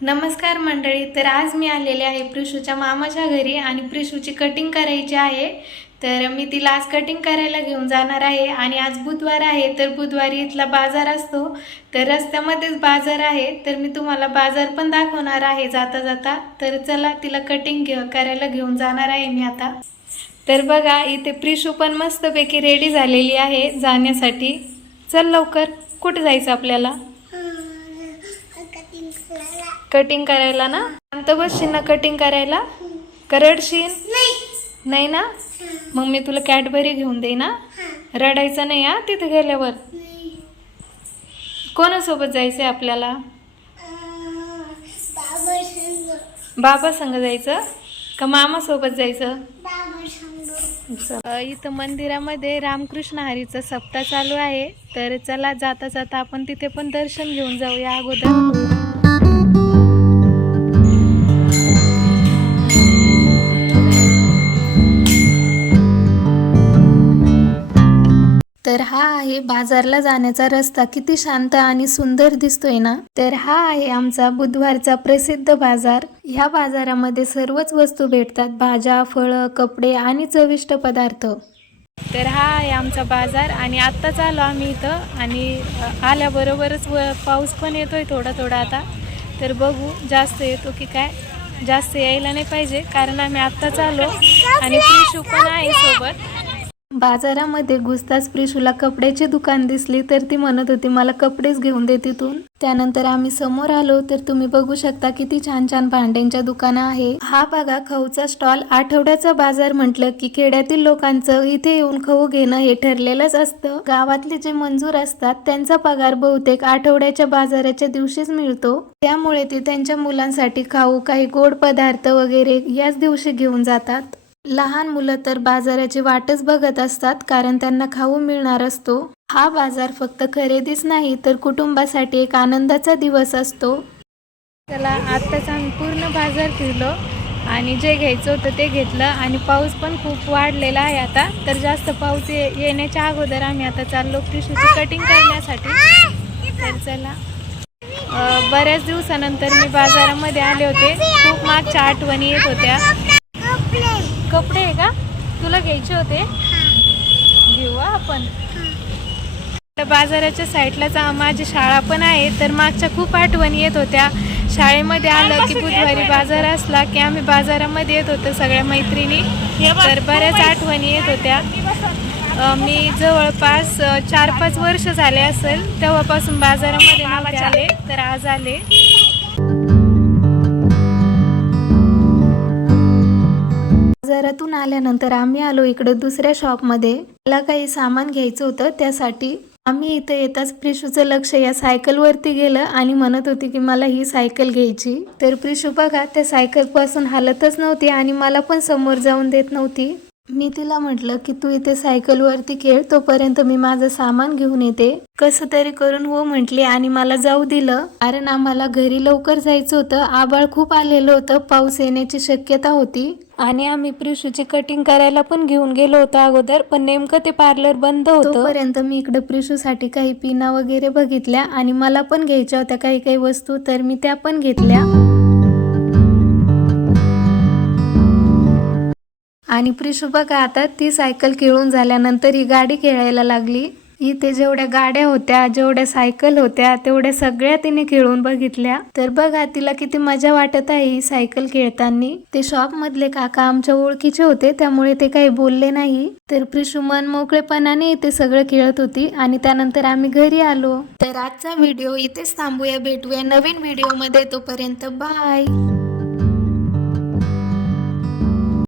नमस्कार मंडळी. तर आज मी आलेले आहे प्रिशूच्या मामाच्या घरी आणि प्रिशूची कटिंग करायची आहे. तर मी तिला आज कटिंग करायला घेऊन जाणार आहे आणि आज बुधवार आहे. तर बुधवारी इथला बाजार असतो, तर रस्त्यामध्येच बाजार आहे. तर मी तुम्हाला बाजार पण दाखवणार आहे जाता जाता. तर चला तिला कटिंग करायला घेऊन जाणार आहे मी आता. तर बघा इथे प्रिशू पण मस्तपैकी रेडी झालेली आहे जाण्यासाठी. चल लवकर, कुठे जायचं आपल्याला? कटिंग करायला ना? शांत बसशील ना कटिंग करायला? करडशील नाही ना? मग मी तुला कॅडबरी घेऊन देईन ना. रडायचं नाही हा तिथे गेल्यावर. कोणासोबत जायचंय आपल्याला? बाबा संग जायचं का मामा सोबत जायचं? इथं मंदिरामध्ये रामकृष्ण हरीचा सप्ताह चालू आहे. तर चला जाता जाता आपण तिथे पण दर्शन घेऊन जाऊया अगोदर. तर हा आहे बाजारला जाण्याचा रस्ता. किती शांत आणि सुंदर दिसतोय ना. तर हा आहे आमचा बुधवारचा प्रसिद्ध बाजार. ह्या बाजारामध्ये सर्वच वस्तू भेटतात, भाज्या, फळं, कपडे आणि चविष्ट पदार्थ. तर हा आहे आमचा बाजार आणि आत्ताच आलो आम्ही इथं आणि आल्याबरोबरच पाऊस पण येतोय थोडा थोडा आता. तर बघू जास्त येतो की काय. जास्त यायला नाही पाहिजे कारण आम्ही आत्ताच आलो आणि प्रिशू पण आहे सोबत. बाजारामध्ये घुसताच प्रिशूला कपड्याची दुकान दिसली, तर ती म्हणत होती मला कपडेच घेऊन दे तिथून. त्यानंतर आम्ही समोर आलो तर तुम्ही बघू शकता किती छान छान भांड्यांच्या दुकानं आहे. हा बघा खाऊचा स्टॉल. आठवड्याचा बाजार म्हटलं की खेड्यातील लोकांचं इथे येऊन खाऊ घेणं हे ठरलेलंच असतं. गावातले जे मंजूर असतात त्यांचा पगार बहुतेक आठवड्याच्या बाजाराच्या दिवशीच मिळतो. त्यामुळे ते त्यांच्या मुलांसाठी खाऊ, काही गोड पदार्थ वगैरे याच दिवशी घेऊन जातात. लहान मुलं तर बाजाराची वाटच बघत असतात कारण त्यांना खाऊ मिळणार असतो. हा बाजार फक्त खरेदीच नाही तर कुटुंबासाठी एक आनंदाचा दिवस असतो. चला आत्ताच आम्ही पूर्ण बाजार फिरलो आणि जे घ्यायचं होतं ते घेतलं आणि पाऊस पण खूप वाढलेला आहे आता. तर जास्त पाऊस येण्याच्या अगोदर आम्ही आता चाललो प्रिशूची कटिंग करण्यासाठी. तर चला बऱ्याच दिवसानंतर मी बाजारामध्ये आले होते. खूप मागच्या आठवणी येत होत्या. कपडे आहे का तुला घ्यायचे होते? घेऊ आपण. बाजाराच्या साईडलाच माझी शाळा पण आहे. तर मागच्या खूप आठवणी येत होत्या. शाळेमध्ये आलं की बुधवारी बाजार असला की आम्ही बाजारामध्ये येत होतो सगळ्या मैत्रिणी. तर बऱ्याच आठवणी येत होत्या. मी जवळपास 4-5 वर्ष झाले असेल तेव्हापासून बाजारामध्ये नव्हते आले, तर आज आले. बाजारातून आल्यानंतर आम्ही आलो इकडे दुसऱ्या शॉपमध्ये. मला काही सामान घ्यायचं होतं त्यासाठी. आम्ही इथं येताच प्रिशूचं लक्ष या सायकलवरती गेलं आणि म्हणत होती की मला ही सायकल घ्यायची. तर प्रिशू बघा त्या सायकल पासून हालतच नव्हती आणि मला पण समोर जाऊन देत नव्हती. मी तिला म्हटलं की तू इथे सायकलवरती खेळ, तोपर्यंत मी माझं सामान घेऊन येते. कसं तरी करून हो म्हटली आणि मला जाऊ दिलं कारण आम्हाला घरी लवकर जायचं होतं. आभाळ खूप आलेलं होतं, पाऊस येण्याची शक्यता होती आणि आम्ही प्रिशूची कटिंग करायला पण घेऊन गेलो होतो अगोदर, पण नेमकं ते पार्लर बंद होतं. तोपर्यंत मी इकडे प्रिशूसाठी काही पिना वगैरे बघितल्या आणि मला पण घ्यायच्या होत्या काही काही वस्तू, तर मी त्या पण घेतल्या. आणि प्रिशू बघा आता ती सायकल खेळून झाल्यानंतर ही गाडी खेळायला लागली. इथे जेवढ्या गाड्या होत्या, जेवढ्या सायकल होत्या, तेवढ्या सगळ्या तिने खेळून बघितल्या. तर बघा तिला किती मजा वाटत आहे ही सायकल खेळताना. ते शॉप मधले काका आमच्या ओळखीचे होते त्यामुळे ते काही बोलले नाही. तर प्रिशू मन मोकळेपणाने इथे सगळं खेळत होती आणि त्यानंतर आम्ही घरी आलो. तर आजचा व्हिडिओ इथेच थांबूया. भेटूया नवीन व्हिडिओ मध्ये. तोपर्यंत बाय.